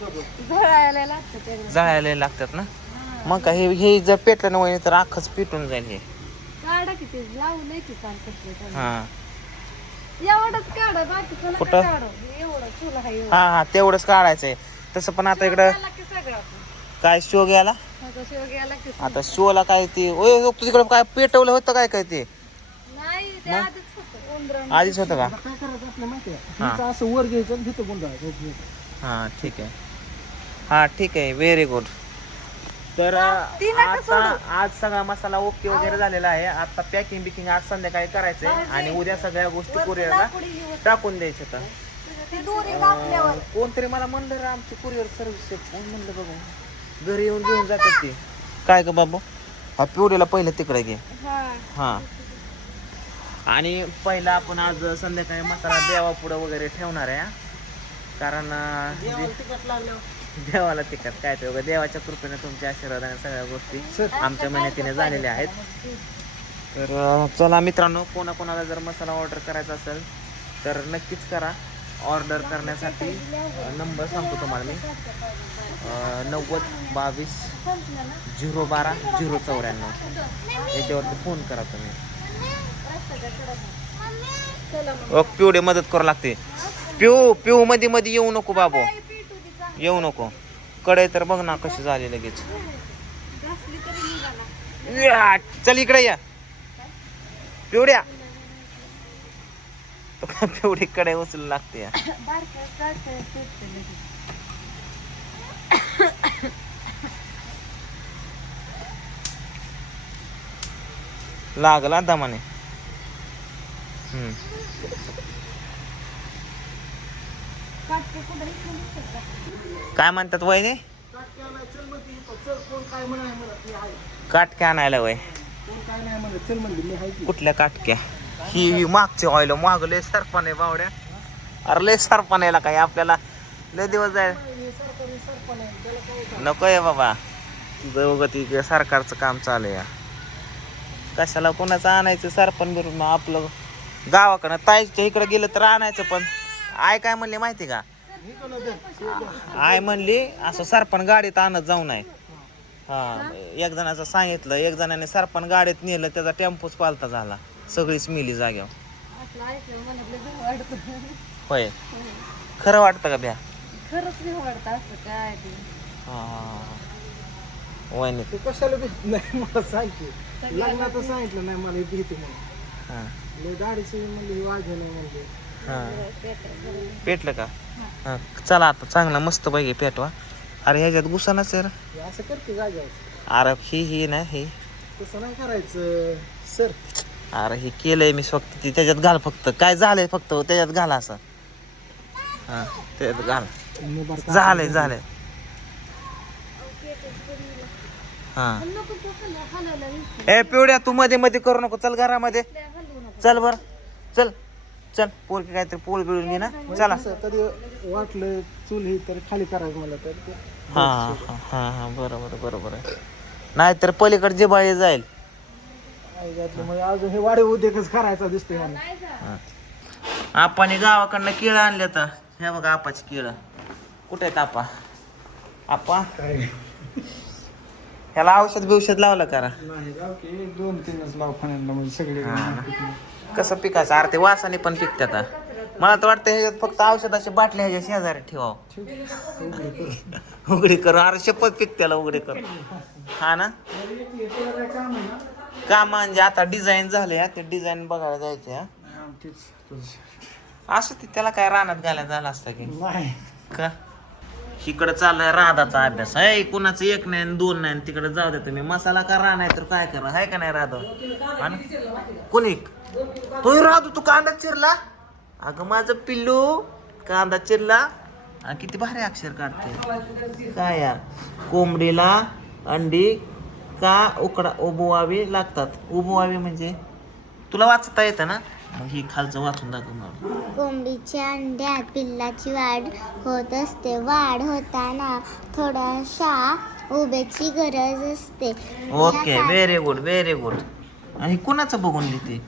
झळायला लागतं ते. जाळायला लागतात ना? मग काय हे हे जर पेटलं ना वहिनी तर अख्खच पेटून जाईल हे. काढा की हा. एवढंच काढा बाकी कोणा कुठं? काढा एवढं चुला आहे एवढं. हा हा तेवढंच काढायचंय. तसं पण आता इकडं आला की सगळं काय शो गेला आता शेव गेला की आता शोला काय ते ओय तू तिकडं काय पेटवलं होतं काय काय ते? नाही ते आधीच होतं. उंदरानं. आधीच होतं का? आता काय करायचं आपल्या माहिती आहे? हा. हिचं असं वर घ्यायचं आणि तिथं गुंडाळायचं. हा ठीक आहे. हा ठीक आहे. व्हेरी गुड तर ती नका आता आज सगळा मसाला ओके वगैरे झालेला आहे. आता पॅकिंग बिकिंग आज संध्याकाळी करायचंय. आणि उद्या सगळ्या गोष्टी कुरिअरला. टाकून द्यायच्या आता. ती दोरी कापल्यावर. अं, कोणतरी मला म्हणलं रे आमची कुरिअर सर्व्हिस कोण म्हणलं बघू? घरी येऊन घेऊन जातात ते. काय ग बाबू? हा पिवडीला पहिलं तिकडे घे. हा. हा. आणि पहिला आपण आज संध्याकाळी मसाला देवा पुढं वगैरे ठेवणार आहे हा. कारण अं, जे- देवाला तिकट काय ते बघा देवाच्या कृपेने तुमच्या आशीर्वादाने सगळ्या गोष्टी आमच्या मेहनतीने झालेल्या आहेत. तर अं, चला मित्रांनो कोणाकोणाला जर मसाला ऑर्डर करायचा असेल तर नक्कीच करा. ऑर्डर करण्यासाठी नंबर सांगतो तुम्हाला मी. अं, नव्वद बावीस झिरो बारा झिरो चौऱ्याण्णव. याच्यावरती फोन करा तुम्ही. ओ पिवडे मदत करू लागते. पिऊ पिऊ मध्ये मध्ये येऊ नको बाबू. येऊ नको. कडे तर बघ ना कशी झाली लगेच. या, चल इकडे या. पिवड्या. तो काय पिवडी कडे उचलू लागते या. लागला दमाने. हम्म. काटते कुठं इकडून दिसतात का? काय म्हणतात वहिनी? काटक्या आणायला वय. कुठल्या काटक्या? ही ही मागची ऑइल माग लय आहे बावड्या. अरे लय सरपानेला काय आपल्याला लय दिवस जाय. नको आहे बाबा. तुझं सरकारचं काम चालू आहे. या कशाला कोणाचं आणायचं? सरपण भरून मग आपलं गावाकडं ताईच्या इकडे गेलं तर आणायचं पण. आय काय म्हणले माहिती का? आय म्हणली असं सरपण गाडीत आणत जाऊ नये. हा एक जणाचं सांगितलं एक जणाने सरपण गाडीत नेलं त्याचा टेम्पोच पालता झाला. सगळीच मिली जाग्यावर. होय. खरं वाटतं का ब्या खरंच भीती वाटतं असलं काय ते. वहिनी तू कशाला भीत? नाही मला सांग की. लग्नात सांगितलं नाही मला ही भीती म्हणून हां. लय दाढीची म्हणली वाघ नाही म्हणली. हां पेटलं का? हां चला आता चांगला मस्त पैकी पेटवा. अरे ह्याच्यात गुसानाच आहे रे. हे असं करते जाग्यावर अरे ही ही ना ही. तसं नाही करायचं. सर. अरे हे केलंय मी फक्त ती त्याच्यात घाल फक्त. काय झालंय फक्त? त्याच्यात घाला असं. हां त्याच्यात घाल. झालंय झालंय. हां. ए पिवड्या तू मध्ये मध्ये करू नको. चल घरामध्ये. चल बर. चल. चल पोरकी काहीतरी पोळ बिळून घे ना. चला. असं कधी वाटलं चूल ही तर खाली करायचं मला तर. ते हा हा हा हा बरोबर बरोबर आहे. नाहीतर पलीकडे जे बाई जाईल घातलं मग अजून हे वाढीव उद्योगच करायचा दिसतोय मला? आपाने गावाकडनं केळं आणले तर हे बघा आपाची केळं. कुठे आहेत आपा? आपा? ह्याला औषध बिवषध लावलं करा. नाही राव की एक दोन तीनच लाव म्हणजे सगळे कसं पिकायचं? अरे ते वासाने पण पिकते आता मला तर वाटतं ह्याच्यात फक्त औषधाची बाटली ह्याच्या शेजारी ठेवावं. उघडी करू. अरे शपथ पिक त्याला उघडी करू. हा ना? आहे का म्हणजे आता डिझाईन झाले ते डिझाईन बघायला जायचे हा. असं ते त्याला काय रानात घालायला झालं असतं की. का? इकडं चाललाय राधाचा अभ्यास. आहे कुणाचं एक नाही आणि दोन नाही तिकडे जाऊ दे तुम्ही. मसाला करा नाही तर काय करा? आहे का नाही राधा ना? कोणी? तो राधू तू कांदा चिरला? अगं माझं पिल्लू कांदा चिरला. किती भारी अक्षर काढते काय यार? कोंबडीला अंडी का उकडा उबवावी लागतात? उबवावी म्हणजे? तुला वाचता येतं ना? मग ही खालचं वाचून दाखव मला. कोंबडीच्या अंड्यात पिल्लाची वाढ होत असते. वाढ होताना थोड्याशा उभ्याची गरज असते. Okay very good very good आणि कुणाचं बघून लिहिते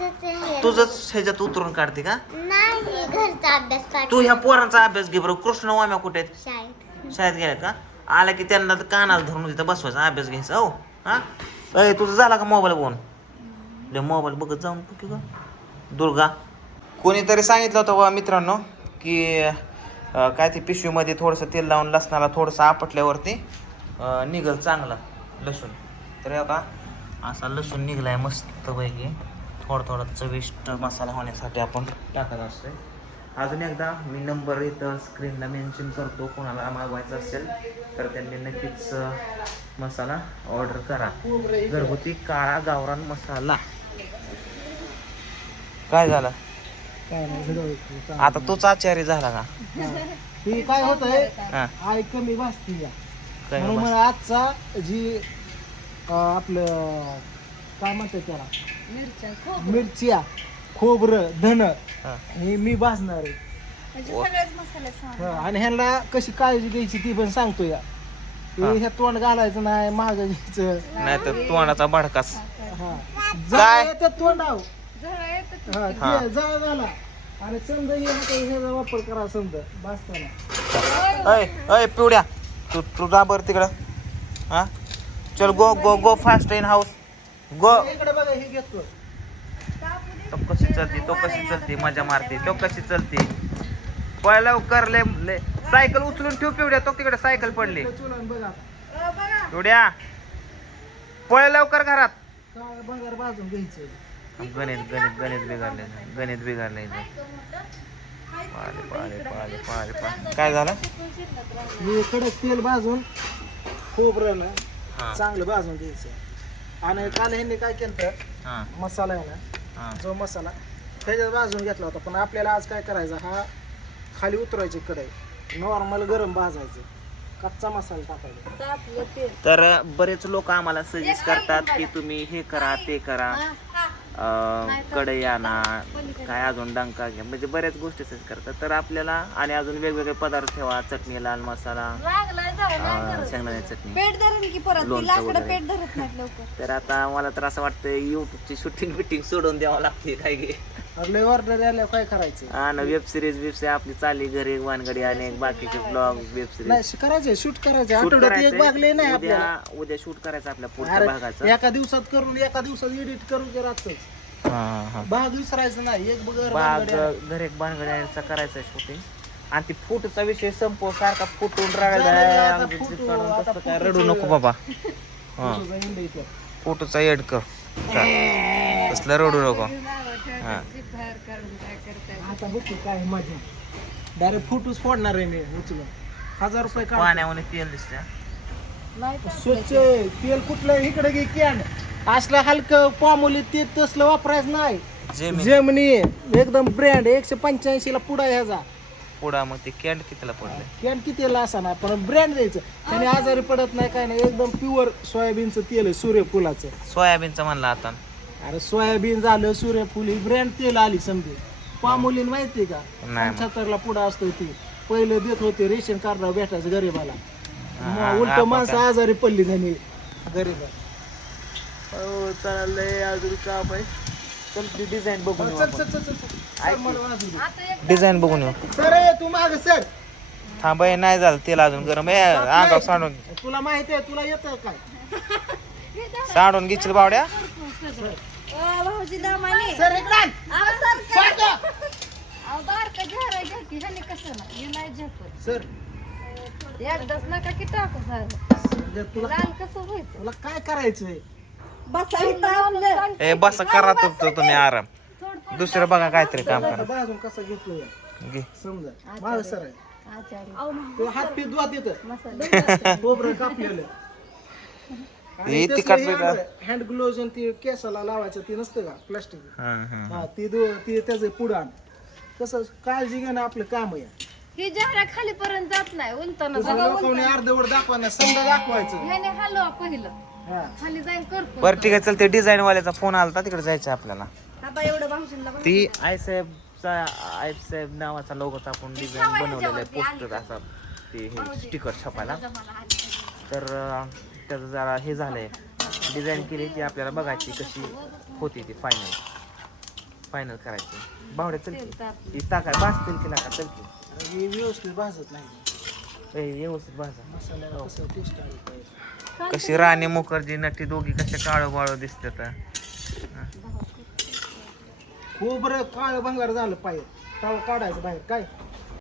माझंच तुझंच ह्याच्यात उतरून काढते का? नाही घरचा अभ्यास काढ तू ह्या पोरांचा अभ्यास घे बरं. कृष्ण वाम्या कुठे आहेत? शाळेत. शाळेत का? आला की त्यांना तर कानाला धरून तिथं बसवायचा अभ्यास घ्यायचा हो. हा? अय तुझं झाला का मोबाईल बघून? मोबाईल बघत जाऊन तू की दुर्गा. कोणीतरी सांगितलं होतं बा मित्रांनो की अं, काय ते पिशवीमध्ये थोडंसं तेल लावून लसणाला थोडंसं आपटल्यावरती अं, निघल चांगलं लसूण. तर हे का असा लसूण निघलाय मस्तपैकी. थोडा थोडा चविष्ट मसाला होण्यासाठी आपण टाकत असतोय. अजून एकदा मी नंबर इथं स्क्रीनला मेन्शन करतो कोणाला मागवायचा असेल तर त्यांनी नक्कीच मसाला ऑर्डर करा. घरगुती काळा गावरान मसाला. काय झालं. आता तोच आचार्य झाला का? हे काय होतंय? हा. आई कमी? मला आजचा जी आपलं काय म्हणतात त्याला? मिरच्या खूप मिरच्या खोबरं धन हा. हे मी भाजणार आहे. म्हणजे सगळेच मसाले सांग. हा, आणि ह्यांना कशी काळजी घ्यायची ती पण सांगतो या. हा. हे. तोंड घालायचं नाही महाग घ्यायचं. नाही तर तोंडाचा भडकाच हा. काय? जाळ येतात तोंडाव जरा येतं हा हा. ते जाळ झाला. आणि समजा हे ह्याचा वापर करा समजा भाजताना. अय अय पिवड्या. तू तू जा बरं तिकडं. हा? चल go go go fast in house go. इकडे बघा हे घेतो तो. कशी चलती तो कशी चलती मजा मारते तो कशी चलती. पळ लवकर ले ले. सायकल उचलून ठेव पिवड्या तो तिकडे सायकल पडली. चुलन बघा. पिवड्या. पळ लवकर घरात. घ्यायचं? गणित गणित गणित बिघडले गणित बिघडले पाले पाले पाले पाले पाले काय झालं? हे कडक तेल भाजून खोबरं ना हा. चांगलं भाजून घ्यायचं. आणि काल ह्यांनी काय केलं हा. मसाला आहे ना हा. जो मसाला त्याच्यात भाजून घेतला होता. पण आपल्याला आज काय करायचं हा खाली उतरायची कढई नॉर्मल गरम भाजायचं. कच्चा मसाला टाकायचा. तर बरेच लोक आम्हाला सजेस्ट करतात की तुम्ही हे करा ते करा. कढई आणा काय अजून डंका घ्या म्हणजे बऱ्याच गोष्टी करतात. तर आपल्याला आणि अजून वेगवेगळे पदार्थ ठेवा चटणी लाल मसाला. शेंगदाणे चटणी तर आता मला तर असं वाटतं युट्यूबची शूटिंग बिटिंग सोडून द्यावं लागते काय घे. लय ऑर्डर आल्यावर काय करायचं? आणि वेब सिरीज वेब सिरीज आपली चालली घरी एक वानगडी आणि एक बाकीचे ब्लॉग वेब सिरीज नाही करायचं शूट करायचं शूट आठवड्यात एक भागले नाही उद्या आपल्याला. उद्या शूट करायचं आपल्या पुढच्या अरे भागाचं. एका दिवसात करून एका दिवसात एडिट करून ते हा हा हा. भाग विसरायचं नाही. एक बगर आहे. घर एक बांधगड्याचा करायचा शूटिंग आणि ती फुटचा विषय संपव सारखा फुटून झालं आता आता रडू नको बाबा. हा. तुझं इंड इथं. फोटोचा एड कर. तसलं रडू नको. हा. बाहेर काढून काय करताय? आता बघ की काय मजा. डायरेक्ट फोटोच फोडणार आहे मी उचलून. हजार रुपये काढ पाण्यामध्ये तेल स्वच्छ तेल कुठलं? इकडे घे कॅन असलं हलकं पामोली ते तसलं वापरायचं नाही. जेमिनी जेमनी एकदम ब्रँड एकशे पंच्याऐंशी ला पुढा ह्याचा. पुढा मग ते कॅन्ड कितीला पडले कॅन कितीला असा ना पण ब्रँड द्यायचं. त्याने आजारी पडत नाही काय नाही. एकदम प्युअर सोयाबीनचं तेल आहे सूर्यफुलाचं. सोयाबीनचा म्हणला आता. अरे सोयाबीन झालं सूर्यफुल ही ब्रँड तेल आली समजे. पामोलीन माहितीये का? नाही पंच्याहत्तरला पुढं असतो ती. पहिले देत होते रेशन कार्ड भेटायचं गरीबाला. उलट माणसं आजारी पडली त्यांनी गरीब. हो चाललंय अजून चल ती डिझाईन बघून येऊ आपण. डिझाईन बघून येऊ. सर तू माग सर. थांब हे, नाही झालं तेल अजून गरम. आहे अंगावर सांडून तुला माहिती आहे तुला येतं काय? सांडून घेशील बावड्या? भाऊजी दामाने. सर इकडे आण. अहो, सर, काय-. अहो, बारकं झाडं घ्या की, ह्याने कसं हे नाही झेपत. सर. एकदाच नका की टाकू सारं. तुला लाल कसं व्हायचं? तुला काय करायचंय? बसा इथं आपलं. ए बस करा तर तो तुम्ही आराम. दुसरं बघा काहीतरी काम आता करा. बाजून कसा घेतोय. घे. समजा. माग सर आहे. आचारी. तो हात द्वा तिथं मसाला. कापलेलं. हे तिखट वेगळं. हँड ग्लोव्ह आणि ती केसाला लावायचं ते नसतं का? प्लास्टिक हा, हा. हा ती दो ती त्याचं पुढं आण. कसं काळजी घेणं आपलं काम आहे. ही जहरा खालीपर्यंत जात नाही उलताना तुझं लोकांनी अर्धवट दाखवायला समजा दाखवायचं. ह्याने हलवा पहिलं. हा. खाली जाईन करतो बरं ठीक आहे चल ते डिझाईन वाल्याचा फोन आला होता तिकडे जायचं आपल्याला. आता एवढं भाऊजींना पण- ती आय साहेबचा आय साहेब नावाचा लोगोचा आपण डिझाईन बनवलेला आहे पोस्टर असा ते हे स्टिकर छापायला. तर अं, त्याचं जरा हे झालंय. डिझाईन केली ती आपल्याला बघायची कशी होती ती फायनल फायनल करायचं. बावड्या चल तेल की. ही टाकाय भाजतील की लाका चल की. हे व्यवस्थित भाजत नाही. व्यवस्थित भाजा कसं पाहिजे. कशी राणी मुखर्जी नटी दोघी कशा काळो बाळो दिसतात खूप रे काळ भंगार झालं पाहिजे. तवा काढायचं बाहेर. काय?